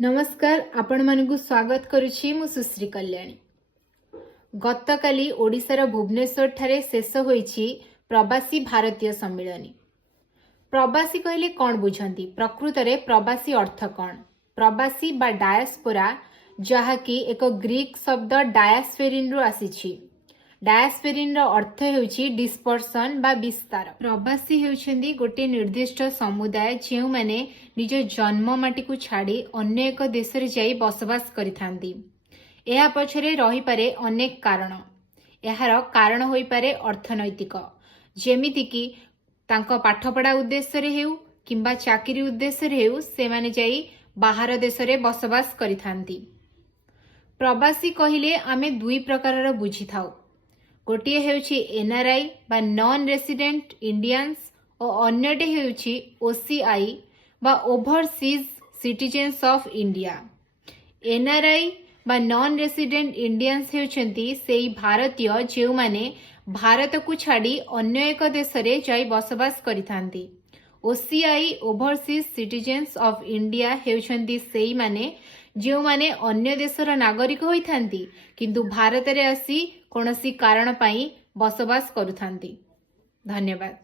नमस्कार आपण मानकु स्वागत करुछि मु सुश्री कल्याणी। गतकाली ओडिशार भुवनेश्वर ठारे शेष होईछि प्रवासी भारतीय सम्मिलनी। प्रवासी कहले कौन बुझंती? प्रकृत रे प्रवासी अर्थ कौन? प्रवासी बा डायस्पोरा जहाँकि एक ग्रीक शब्द डायस्फेरिन रु आसीछि। डायस्फेरिन रो अर्थ हेउछि डिस्पर्सन बा विस्तार। प्रवासी हेउछन्ती गोटे निर्दिष्ट समुदाय जेउ माने निज जन्म माटी को छाड़ी अन्य एक देश रे जाई बसवास करिथांती। एहा पछरे रही पारे अनेक कारण। एहार कारण होई पारे अर्थनैतिक, जेमिति कि तांको पाठपढ़ा उद्देश्य रे हेउ किंबा चाकरी उद्देश्य रे हेउ से माने जाई बाहर देश रे बसवास करिथांती। प्रवासी कहिले आमे दुई प्रकार बुझी थाउ। गोटे हेउछि एनआरआई बा नॉन रेसिडेंट इंडियंस और अन्यटे हेउछि ओसीआई बा overseas citizens of India. NRI बा नॉन रेसिडेंट इंडियंस हेउछन्ती सेई भारतीय जेउ माने भारत को छाड़ी अन्य एक देश रे जाई बसवास करिथांती। OCI overseas citizens of India हेउछन्ती सेई माने जेउ माने अन्य देशर नागरिक होइथांती किंतु भारत रे आसी कोनोसी कारण पाई बसवास करुथांती। धन्यवाद।